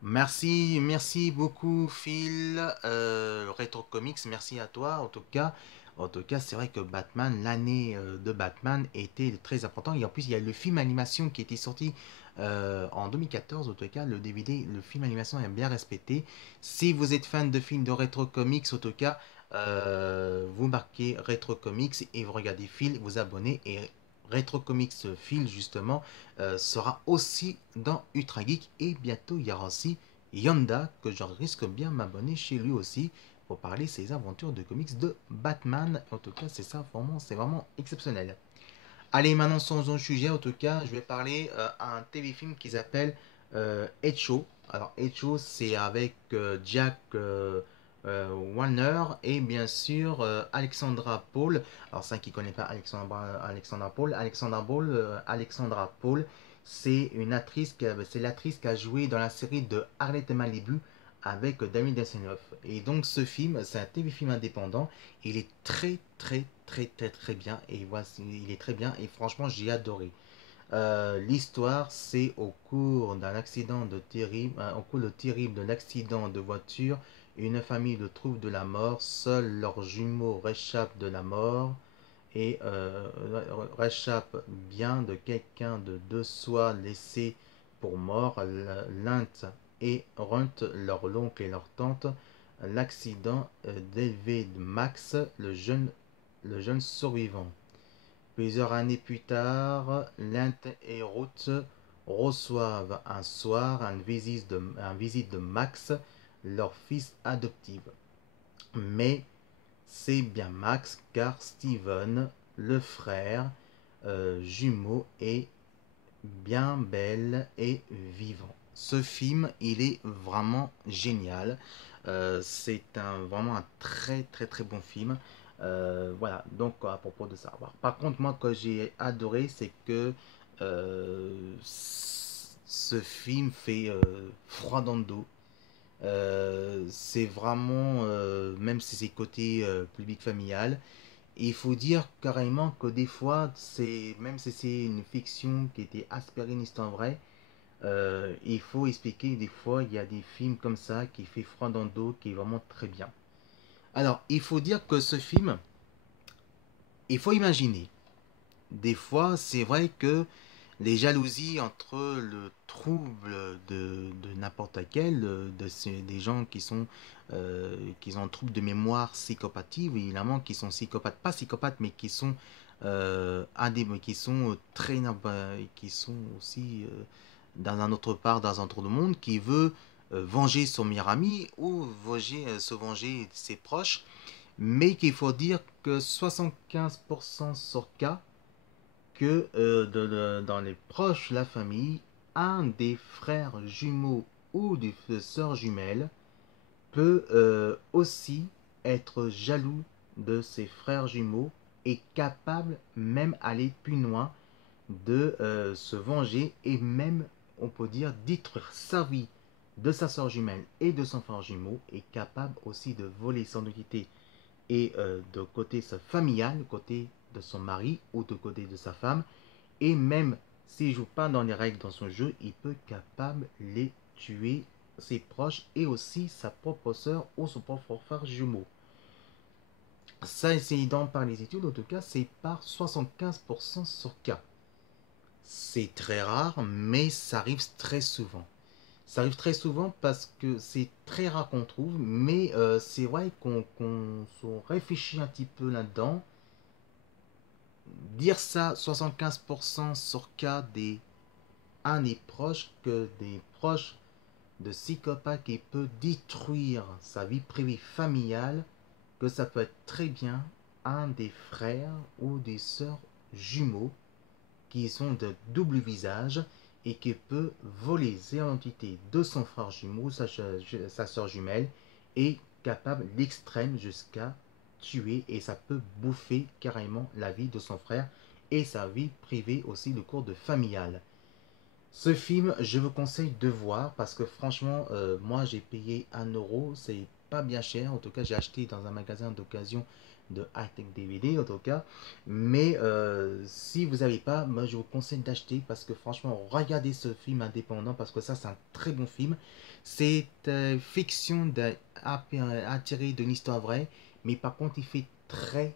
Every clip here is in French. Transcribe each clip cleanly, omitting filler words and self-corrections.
Merci beaucoup Phil, Retro Comics, merci à toi en tout cas. En tout cas, c'est vrai que Batman, l'année de Batman était très important. Et en plus, il y a le film animation qui était sorti en 2014. En tout cas, le DVD, le film animation est bien respecté. Si vous êtes fan de films de Retro Comics, en tout cas, vous marquez Retro Comics et vous regardez Phil, vous abonnez et Retro Comics Phil justement sera aussi dans Ultra Geek et bientôt il y aura aussi Yonda que je risque bien m'abonner chez lui aussi pour parler ses aventures de comics de Batman. En tout cas, c'est ça vraiment, c'est vraiment exceptionnel. Allez, maintenant sans un sujet, en tout cas, je vais parler un téléfilm qui s'appelle Echo. Alors Echo, c'est avec Jack Warner et bien sûr Alexandra Paul. Alors ça qui ne connaît pas Alexandra Paul, c'est une actrice, c'est l'actrice qui a joué dans la série de Arlette et Malibu avec David Hasselhoff. Et donc ce film, c'est un téléfilm indépendant. Il est très bien. Et voici, il est très bien. Et franchement, j'ai adoré. L'histoire, c'est au cours d'un accident de terrible, au cours de terrible de l'accident de voiture, une famille le trouve de la mort. Seuls leurs jumeaux réchappent de la mort et réchappent bien de quelqu'un de deux soi laissé pour mort. L'un et Runt, leur oncle et leur tante, l'accident d'élever Max, le jeune survivant. Plusieurs années plus tard, Lint et Ruth reçoivent un soir un visite de Max, leur fils adoptif. Mais c'est bien Max car Steven, le frère jumeau, est bien belle et vivant. Ce film, il est vraiment génial. C'est vraiment un très bon film. Voilà, donc à propos de ça. Par contre, moi, que j'ai adoré, c'est que ce film fait froid dans le dos. C'est vraiment, même si c'est côté public familial, il faut dire carrément que des fois, même si c'est une fiction qui était inspirée d'une histoire vraie, il faut expliquer des fois, il y a des films comme ça qui fait froid dans le dos, qui est vraiment très bien. Alors, il faut dire que ce film, il faut imaginer. Des fois, c'est vrai que les jalousies entre le trouble de n'importe quel, des gens qui ont un trouble de mémoire psychopathie, évidemment, qui sont psychopathes, pas psychopathes, mais qui sont qui sont qui sont aussi dans un autre part, dans un autre monde, qui veut venger son meilleur ami ou se venger de ses proches, mais qu'il faut dire que 75% sur cas que dans les proches de la famille, un des frères jumeaux ou des sœurs jumelles peut aussi être jaloux de ses frères jumeaux et capable même aller plus loin de se venger et même, on peut dire, détruire sa vie de sa sœur jumelle et de son frère jumeau, est capable aussi de voler son identité et de côté familial, côté de son mari ou de côté de sa femme, et même s'il ne joue pas dans les règles dans son jeu, il peut capable les tuer ses proches et aussi sa propre sœur ou son propre frère jumeau. Ça, c'est évident par les études, en tout cas, c'est par 75% sur cas. C'est très rare, mais ça arrive très souvent. Ça arrive très souvent parce que c'est très rare qu'on trouve, mais c'est vrai qu'on se réfléchit un petit peu là-dedans. Dire ça, 75% sur cas des un est proche que des proches de psychopathe qui peut détruire sa vie privée familiale, que ça peut être très bien un des frères ou des sœurs jumeaux qui sont de double visage et qui peut voler l'identité de son frère jumeau, sa sœur jumelle, et capable l'extrême jusqu'à tuer, et ça peut bouffer carrément la vie de son frère et sa vie privée aussi, le cours de familial. Ce film, je vous conseille de voir parce que franchement, moi j'ai payé 1 euro, c'est pas bien cher. En tout cas, j'ai acheté dans un magasin d'occasion de high-tech DVD en tout cas. Mais si vous n'avez pas, moi je vous conseille d'acheter parce que franchement, regardez ce film indépendant parce que ça, c'est un très bon film. C'est fiction attirée d'une histoire vraie, mais par contre, il fait très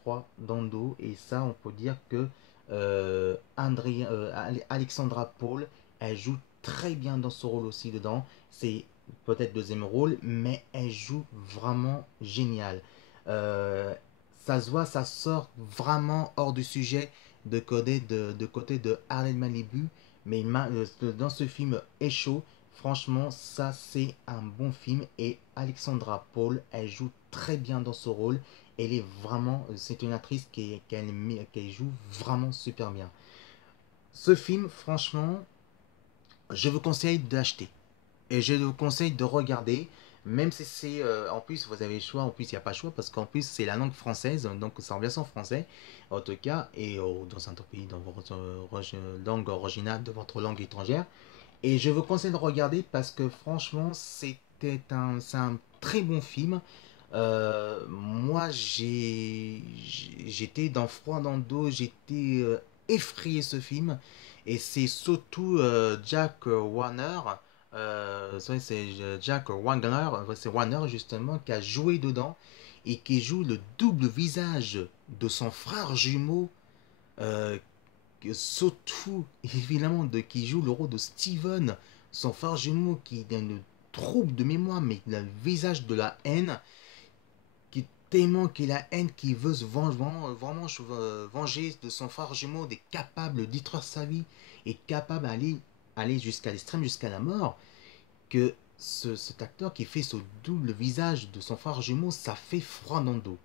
froid dans le dos. Et ça, on peut dire que Alexandra Paul, elle joue très bien dans ce rôle aussi dedans. C'est peut-être deuxième rôle, mais elle joue vraiment génial. Euh, Ça se voit, ça sort vraiment hors du sujet de côté de Harlem Malibu. Mais dans ce film est chaud, franchement, ça c'est un bon film. Et Alexandra Paul, elle joue très bien dans ce rôle. Elle est vraiment, c'est une actrice qui joue vraiment super bien. Ce film, franchement, je vous conseille d'acheter. Et je vous conseille de regarder, même si c'est... en plus, vous avez le choix, en plus, il n'y a pas le choix, parce qu'en plus, c'est la langue française, donc c'est en version français, en tout cas, et dans un autre pays, dans votre langue originale, de votre langue étrangère. Et je vous conseille de regarder parce que franchement, c'est un très bon film. Moi, j'étais dans froid dans le dos, j'étais effrayé ce film. Et c'est surtout Jack Warner, Jack Wagner, c'est Warner justement, qui a joué dedans et qui joue le double visage de son frère jumeau, euh, surtout évidemment qui joue le rôle de Steven, son frère jumeau qui a une trouble de mémoire, mais il a le visage de la haine, qui tellement qu'il a la haine, qui veut se venger, vraiment venger de son frère jumeau, est capable de détruire sa vie, est capable d'aller jusqu'à l'extrême, jusqu'à la mort, que cet acteur qui fait ce double visage de son frère jumeau, ça fait froid dans le dos.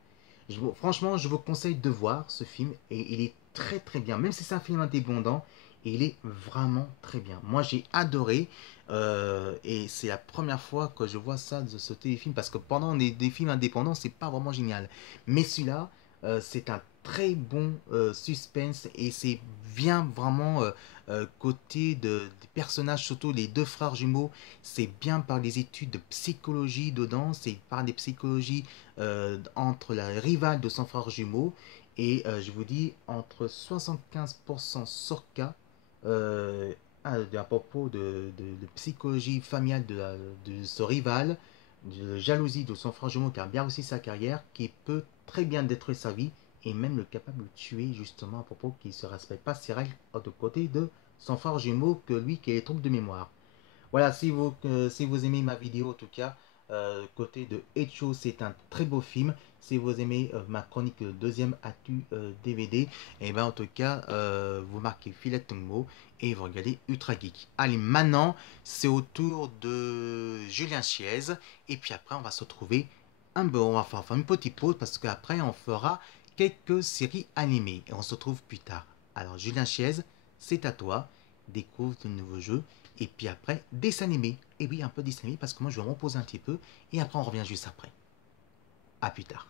Franchement, je vous conseille de voir ce film et il est très bien. Même si c'est un film indépendant, il est vraiment très bien. Moi, j'ai adoré et c'est la première fois que je vois ça de ce téléfilm parce que pendant des films indépendants, c'est pas vraiment génial. Mais celui-là, c'est un très bon suspense et c'est bien vraiment côté des personnages, surtout les deux frères jumeaux. C'est bien par les études de psychologie dedans, c'est par des psychologies entre la rivale de son frère jumeau et je vous dis entre 75% sur cas à propos de psychologie familiale de ce rival, de jalousie de son frère jumeau qui a bien réussi sa carrière, qui peut très bien détruire sa vie et même le capable de tuer justement à propos qu'il ne se respecte pas ses règles de côté de son frère jumeau que lui qui a les troubles de mémoire. Voilà, si vous aimez ma vidéo en tout cas, côté de Echo, c'est un très beau film. Si vous aimez ma chronique deuxième actu DVD, et ben en tout cas, vous marquez Filet Tongo et vous regardez Ultra Geek. Allez, maintenant, c'est au tour de Julien Chiez. Et puis après, on va se retrouver on va faire une petite pause parce qu'après, on fera quelques séries animées. Et on se retrouve plus tard. Alors, Julien Chiez, c'est à toi. Découvre de nouveaux jeux. Et puis après, dessin animé. Et oui, un peu dessin animé parce que moi je vais me reposer un petit peu. Et après, on revient juste après. À plus tard.